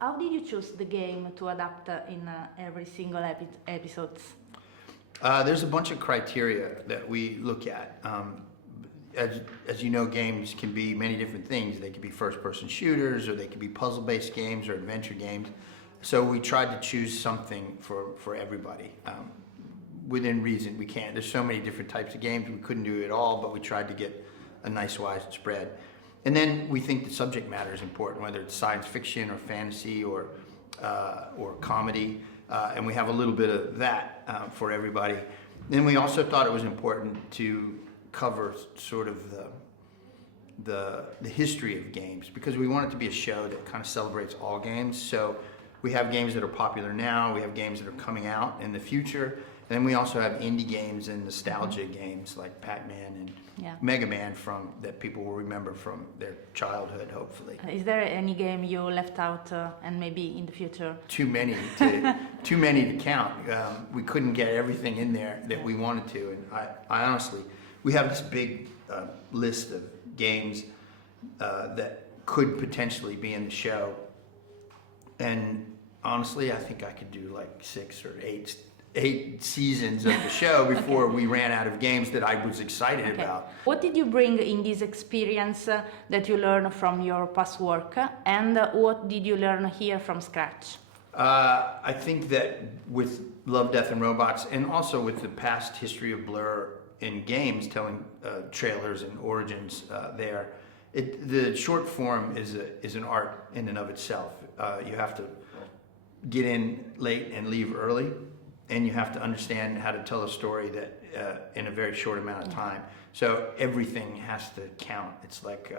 How did you choose the game to adapt in every single episodes? There's a bunch of criteria that we look at. As you know, games can be many different things. They could be first-person shooters, or they could be puzzle-based games or adventure games. So we tried to choose something for everybody. Within reason, we can't. There's so many different types of games, we couldn't do it all, but we tried to get a nice wide spread. And then we think the subject matter is important, whether it's science fiction or fantasy or comedy, and we have a little bit of that for everybody. Then we also thought it was important to cover sort of the history of games, because we want it to be a show that kind of celebrates all games. So we have games that are popular now, we have games that are coming out in the future, and then we also have indie games and nostalgia games like Pac-Man and Mega Man that people will remember from their childhood, hopefully. Is there any game you left out and maybe in the future? Too many to count. We couldn't get everything in there that we wanted to, and I honestly, we have this big list of games that could potentially be in the show, and honestly, I think I could do like 6 or 8 seasons of the show before we ran out of games that I was excited about. What did you bring in this experience that you learned from your past work, and what did you learn here from scratch? I think that with Love, Death and Robots, and also with the past history of Blur in games, telling trailers and origins there, the short form is an art in and of itself. You have to get in late and leave early, and you have to understand how to tell a story that in a very short amount of time. So everything has to count. It's like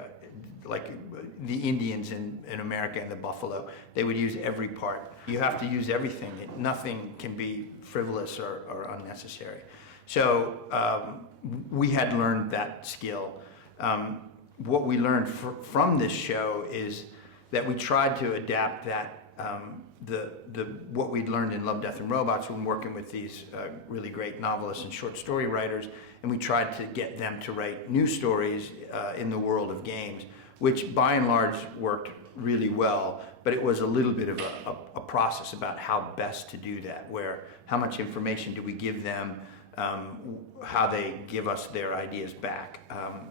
the Indians in America and the buffalo. They would use every part. You have to use everything. Nothing can be frivolous or unnecessary. So we had learned that skill. What we learned from this show is that we tried to adapt that what we'd learned in Love, Death and Robots when working with these really great novelists and short story writers, and we tried to get them to write new stories in the world of games, which by and large worked really well, but it was a little bit of a process about how best to do that, how much information do we give them, how they give us their ideas back.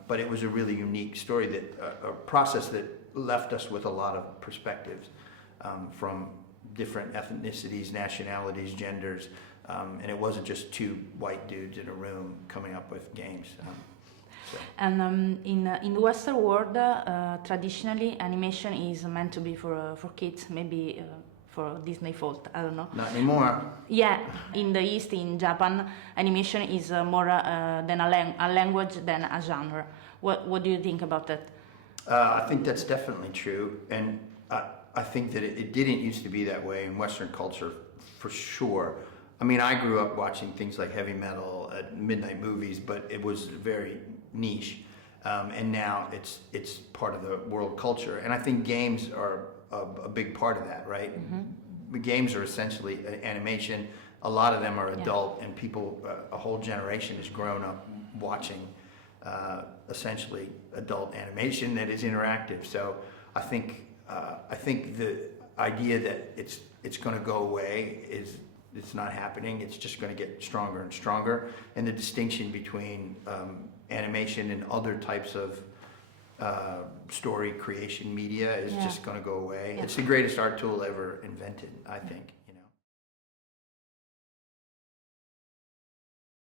But it was a really unique story, a process that left us with a lot of perspectives from different ethnicities, nationalities, genders, and it wasn't just 2 white dudes in a room coming up with games. And in the Western world, traditionally, animation is meant to be for kids, maybe for Disney fault, I don't know. Not anymore. Yeah, in the East, in Japan, animation is more than a language than a genre. What do you think about that? I think that's definitely true, and I think that it didn't used to be that way in Western culture, for sure. I mean, I grew up watching things like heavy metal, midnight movies, but it was very niche, and now it's part of the world culture. And I think games are a big part of that, right? Mm-hmm. Games are essentially animation. A lot of them are adult, and people, a whole generation has grown up watching essentially adult animation that is interactive. So I think the idea that it's going to go away it's not happening. It's just going to get stronger and stronger, and the distinction between animation and other types of story creation media is just going to go away. It's the greatest art tool ever invented, I think.